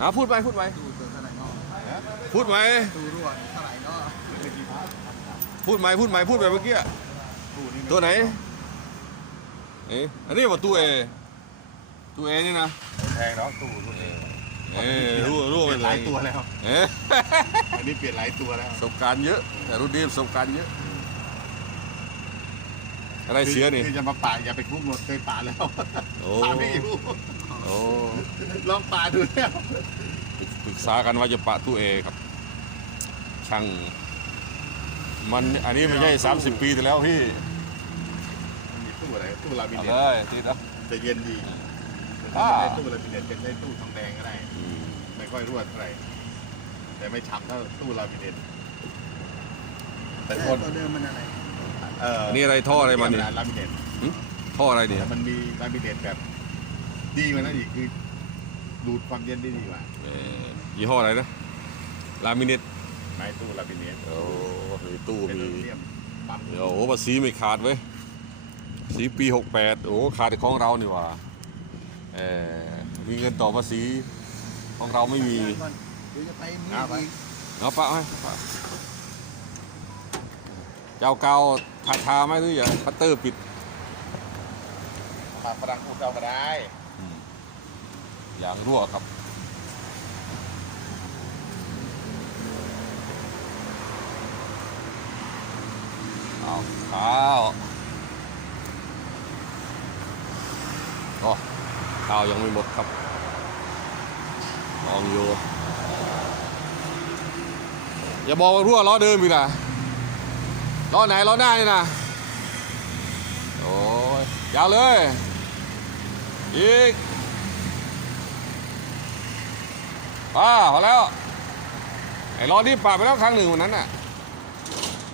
อะพูดไปพูดไปตู้ตัวเท่าไหร่เนาะพูดไปตู้รั่วเท่าไหร่เนาะพูดไปพูดไปพูดไปเมื่อกี้อะตู้นี่ตัวไหนเอ๊ะอันนี้ว่าตู้เอตู้เอนี่นะแพงเนาะตู้รุ่นนี้เอ้รู้รู้เปไปลี่ยนเลหลายยตัวแล้วเอ๊ะ อันนี้เปลี่ยนหลายตัวแล้วประสบการณ์เยอะ แต่รุ่นนี้ประสบการณ์เยอะ อะไรเสียนี่ คือจะมาป่าอย่าไปคุกหมดเคยป่าแล้วโอ้ ป่าไม่อยู่ โอ้ลองป่าดูแล้วปรึกษากันว่าจะปะตู้เอครับ ช่าง มันอันนี้ไม่ใช่ 30 ปีแต่แล้วพี่มันมีตู้อะไรตู้ลามิเอาเนเลตยติดแล้วจะเย็นดีอ่าถ้าไม่ใช่ตู้ลามิเนตเป็นใช้ตู้ทองแดงก็ได้อืมไม่ค่อยรั่วเท่าไหร่แต่ไม่ฉ่ำเท่าตู้ลามิเนตแต่คนตัวเดิมมันอะไรเอ่อนี่อะไรท่ออะไรมานี่ลามิเนตท่ออะไรเนี่ยแต่มันมีลามิเนตแบบ ดีกว่านั้นอีกคือ ดูดความเย็นได้ดีกว่าเอ่อยี่ห้ออะไรนะลามิเนตไม้ตู้ลามิเนตโอ้มีตู้เป็นมีอลูมิเนียมปั๊มโอ้โหภาษีไม่ขาดเว้ยสีปี 68 โอ้ขาดแต่ของเรานี่หว่าเออมีเงินต่อภาษีของเราไม่มีก่อนเดี๋ยวจะไปมือเอาไปอีกเอาปะไหมปะเจ้าเก่าทาทาไหมหรืออย่าพัตเตอร์ปิด ปากฝรั่งพูดเราก็ได้อ ย่างรั่วครับ เอาข้าวก็ข้าวยังไม่หมดครับลองอยู่อย่าบอกว่ารั่วล้อเดิมอีกนะล้อไหนล้อหน้านี่นะโอ้ยยาวเลย อีกอ่าพอแล้ว ไอ้ล้อนี่ปาดไปแล้วครั้งหนึ่งวันนั้นน่ะ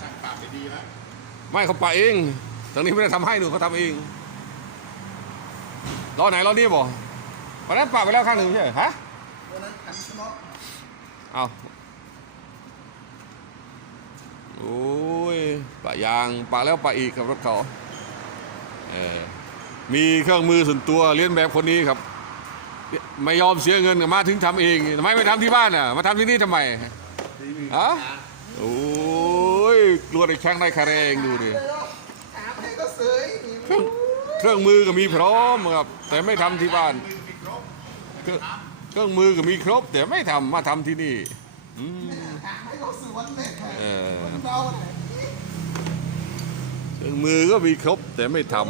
ช่างปากไปดีแล้ว ไม่เขาปาดเองตรงนี้ไม่ได้ทำให้หนูเขาทำเองล้อไหนล้อนี่บ่วันนั้นปาดไปแล้วครั้งหนึ่งใช่เหรอฮะตัวนั้นขันเฉพาะเอาโอ้ยปะยางปะแล้วปะอีกครับรถเขาเออ มีเครื่องมือส่วนตัวเลียนแบบคนนี้ครับ ไม่ยอมเสียเงินมาถึงทำเองทำไมไม่ทำที่บ้านอะมาทำที่นี่ทำไมฮะโอ้ยกลัวได้แข้งได้คาแรงดูดิเสยเครื่องเครื่องมือก็มีพร้อมครับ แต่ไม่ทำที่บ้าน เครื่องมือก็มีครบ แต่ไม่ทำมาทำที่นี่เครื่องมือก็มีครบแต่ไม่ทำ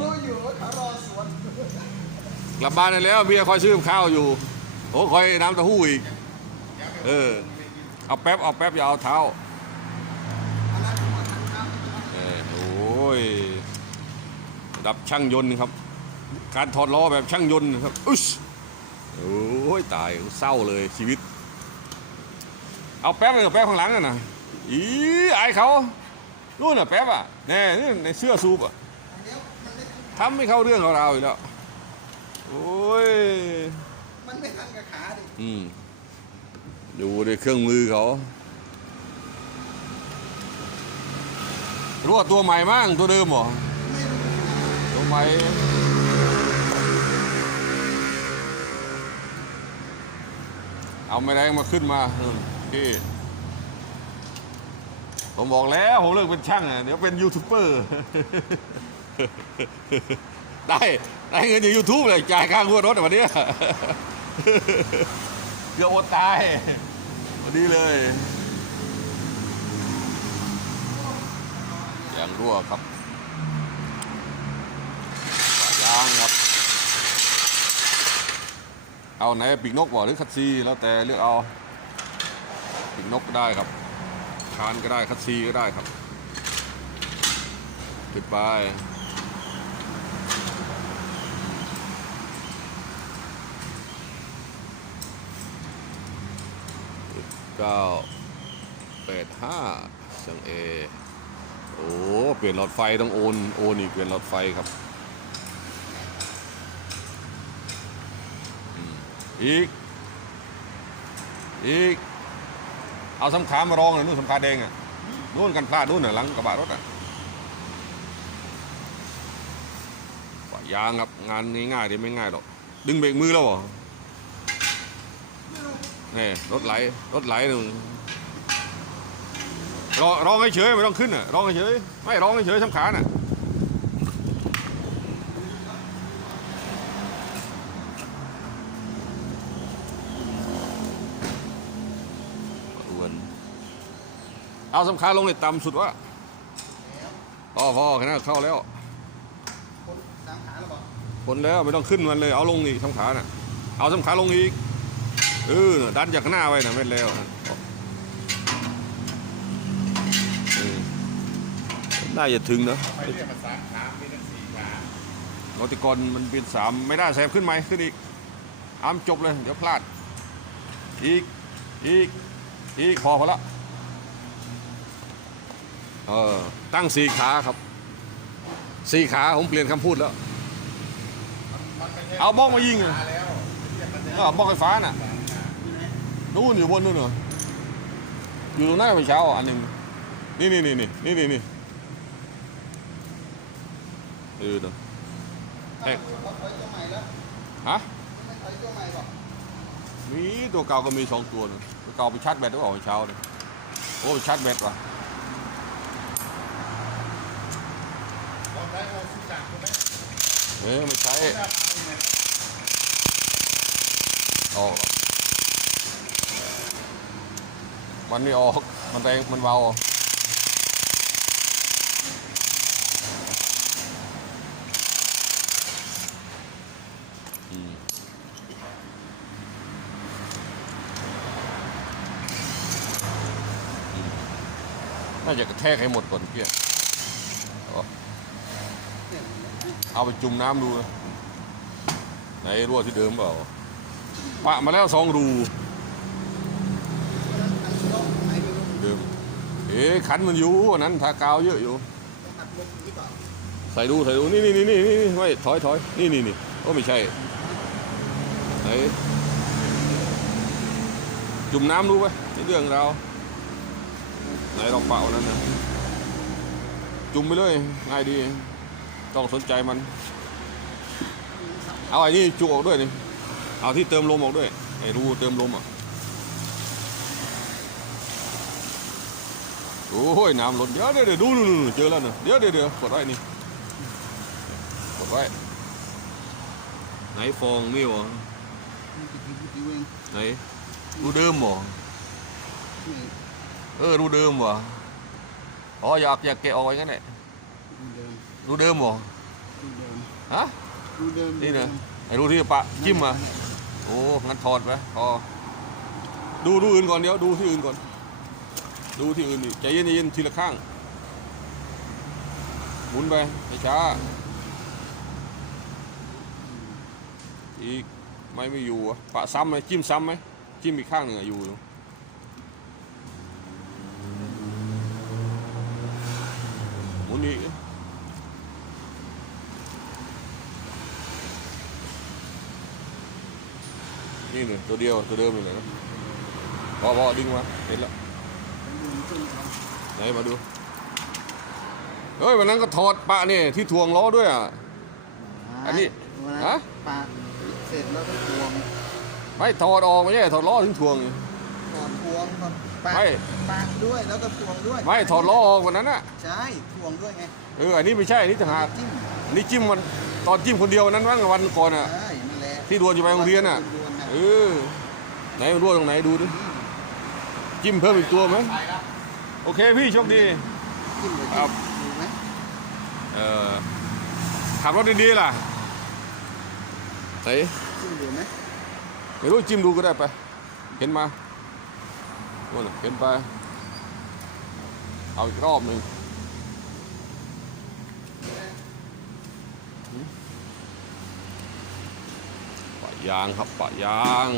กลับบ้านได้แล้วเมียคอยซื้อข้าวอยู่โอ้คอยน้ำเต้าหู้อีก เออ เอาแป๊บเอาแป๊บอย่าเอาเท้าเออโอ้ยระดับช่างยนต์ครับ การถอดล้อแบบช่างยนต์ครับอุ๊ยโอ้ยตายเศร้าเลยชีวิต เอาแป๊บเลยแป๊บข้างหลังน่ะนะอีไอเขานู่นน่ะแป๊บอะแน่ในเสื้อซูปอะทำไม่เข้าเรื่องของเราอีกแล้ว โอ้ย มันไม่ทันกับขาดิอืม ดูในเครื่องมือเขารู้ว่าตัวใหม่มั้งตัวเดิมเหรอ ไม่รู้ตัวใหม่ เอาไม่แรงมาขึ้นมาพี่ ผมบอกแล้วผมเลิกเป็นช่างอะเดี๋ยวเป็นยูทูบเบอร์ ได้ ได้เงินจากยูทูบเลยจ่ายค่างวดรถวันนี้ยเกือบอดตายพอดีเลยอย่างรั่วครับยางครับ เอาไหนปีกนกบ่หรือคัตซีแล้วแต่เลือกเอาปีกนกก็ได้ครับคานก็ได้คัตซีก็ได้ครับขึ้นไป ก้าแปดห้าเสียงเอโอ้เปลี่ยนหลอดไฟต้องโอนโอนอีกเปลี่ยนหลอดไฟครับอีก อีก เอาสำขามารองหน่อยนู่นสำขาแดงอะนู่นกันพลาดนู่นน่ะหลังกระบะรถอะปะยางครับงานง่ายๆดีไม่ง่ายหรอกดึงเบรกมือแล้วเหรอ นี่รถไหลรถไหลหนึ่งรอร้องเฉยๆไม่ต้องขึ้นอะร้องเฉยๆไม่ร้องเฉยๆทำขาน่ะอ้วนเอาสำคัญลงเลยต่ำสุดวะพอพอแค่นั้นเข้าแล้วคนสามขาแล้วบอกผลแล้วไม่ต้องขึ้นมันเลย เอาลงอีกสำขาน่ะ เอาสำขาลงอีก เออดันจากหน้าไว้น่ะไม่แล้วเออน่าจะถึงนะไปเรียกมาสามขามีทั้งสี่ขาโรติกรมันเป็นสามไม่ได้แสบขึ้นไหมขึ้นอีกอามจบเลย เดี๋ยวพลาด อีก อีก อีก พอพอละ เออ ตั้งสี่ขาครับ สี่ขาผมเปลี่ยนคำพูดแล้วมันไม่ใช่เอาบ้องมายิงเลยขาแล้วเรียกมันจะก็บ้องไฟฟ้าน่ะสามขา นู่นอยู่บนนู่นเหรออยู่ตรงหน้าไปเช้าอันหนึ่งนี่นี่นี่นี่นี่นี่นี่เออเนาะเอ๊ะเขาถอยตัวใหม่แล้วฮะมีตัวเก่าก็มีสองตัวนึงตัวเก่าไปชาร์จแบตหรือเปล่าเช้าเลยโอ้ชาร์จแบตว่ะลออไม่ใช้ออก มันไม่ออก มันแรงมันเบาน่าจะกระแทกให้หมดก่อนเพี่ยเอาเอาไปจุ่มน้ำดู ไหนรั่วที่เดิมเปล่าปะมาแล้วสองรู อันนี้ล็อกไหนไม่รู้ เดิม เอ๊ขันมันอยู่อันนั้นทากาวเยอะอยู่ ใส่ดูใส่ดูนี่นี่นี่นี่นี่ไม่ถอยถอยนี่นี่นี่ก็ไม่ใช่ไหนจุ่มน้ำดูไปนี่เรื่องเราไหนลองเป่านั้นนะจุ่มไปเลยง่ายดี ต้องสนใจมัน เอาไอ้นี่จุกออกด้วยนี่เอาที่เติมลมออกด้วยไอ้รูเติมลมอะ โอ้ยน้ำล้นเดี๋ยวเดี๋ยวเดี๋ยวดูดูดูเจอแล้วเนี่ยเดี๋ยวเดี๋ยวกดไว้นี่กดไว้ไหนฟองนี่วะมันไหนรูเดิมวะเออรูเดิมวะอ๋ออยากอยากแกะออกไว้งั้นแหละดูเดิมรูเดิมวะฮะดูเดิมนี่นะไอ้รูที่ปะจิ้มมาโอ้งั้นถอดไปพอดูดูอื่นก่อนเดี๋ยวดูที่อื่นก่อน ดูที่อื่นนี่ใจเย็นใจเย็นทีละข้าง หมุนไปช้าอีกไม่ไม่อยู่อะปะซ้ำไหมจิ้มซ้ำไหมจิ้มอีกข้างหนึ่งอะอยู่อยู่หมุนอีกนี่หนึ่งตัวเดียวตัวเดิมเลยนะพอพอดึงมาเห็นแล้ว ไหนมาดู เฮ้ยวันนั้นก็ถอดปะนี่ที่ถ่วงล้อด้วยอะ อันนี้วันฮะ ปากเสร็จแล้วก็ทวงไม่ถอดออกไม่ใช่ถอดล้อถึงถ่วง ถอดทวงก่อนปากไม่ ปากด้วยแล้วก็ทวงด้วยไม่ถอดล้อออกวันนั้นอะ ใช่ทวงด้วยไงเออ อันนี้ไม่ใช่ อันนี้ต่างหากจิ้มอันนี้จิ้มมันตอนจิ้มคนเดียววันนั้นวันวันก่อนอะ ใช่นั่นแหละที่ดวนจะไปโรงเรียนอะ ดวนน่ะเออ ไหนมันรั่วตรงไหนดูดิ จิ้มเพิ่มอีกตัวไหม ไปครับ โอเคพี่โชคดี จิ้มเลยครับ ดูไหมเออขับรถดีๆล่ะไหนจิ้มดูไหมไม่รู้จิ้มดูก็ได้ไป เห็นมาโน่นน่ะเห็นไป เอาอีกรอบหนึ่งหืมปะยางครับปะยาง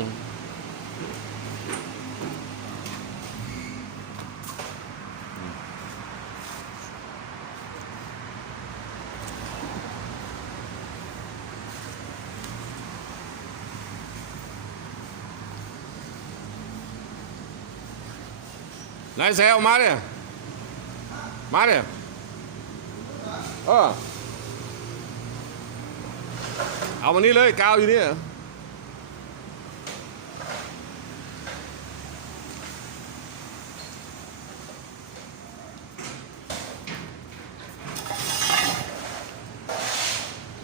Nice hell, Mario. Mario. เออเอามานี่เลยกาวอยู่นี่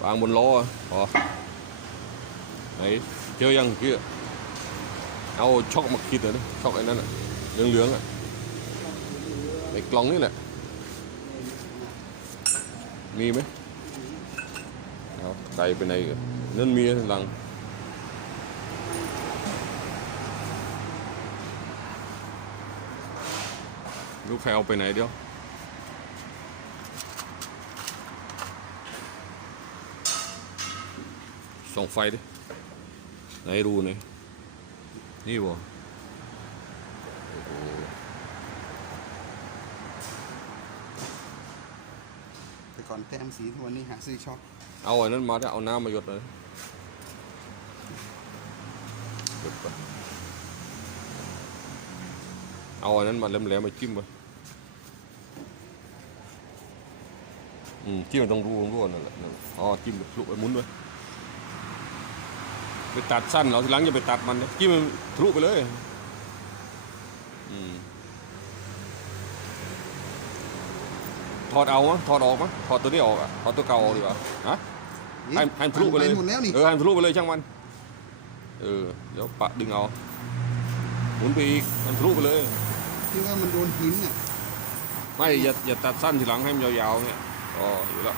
วางบนล้อพอไหนเจอยังเกี้ยเอาช็อกมาคิดเลยนะช็อกไอ้นั่นอะเหลืองๆอ่ะ ในกล่องนี่แหละ มีไหมเอาใส่ไปในนั่นมีข้างหลังลูกใครเอาไปไหนเดี๋ยวส่องไฟดิ ไหนรูไหนนี่บ่โอ้โห แต่ ก่อนแต้มสีทุกวันนี้หาซื้อช็อกเอาอันนั้นมาได้เอาน้ำมาหยดเลยหยดไปเอาอันนั้นมาแหลมๆมาจิ้มไปอืมจิ้มตรงรูตรงรูนั่นแหละอ๋อจิ้มไปลุกไปหมุนไปไปตัดสั้นเอาทีหลังอย่าไปตัดมันนะจิ้มมันทะลุไปเลย อืม ถอดเอามั้งถอดออกมั้งถอดตัวนี้ออกอะถอดตัวเก่าออกดีกว่าฮะให้ให้มันทะลุไปเลยหมดแล้วนี่เออให้มันทะลุไปเลยช่างมันเออเดี๋ยวปะดึงเอาหมุนไปอีกให้มันทะลุไปเลยที่ว่ามันโดนหินอะไม่อย่าอย่าตัดสั้นทีหลังให้มันยาวๆเนี่ยอ๋ออยู่แล้ว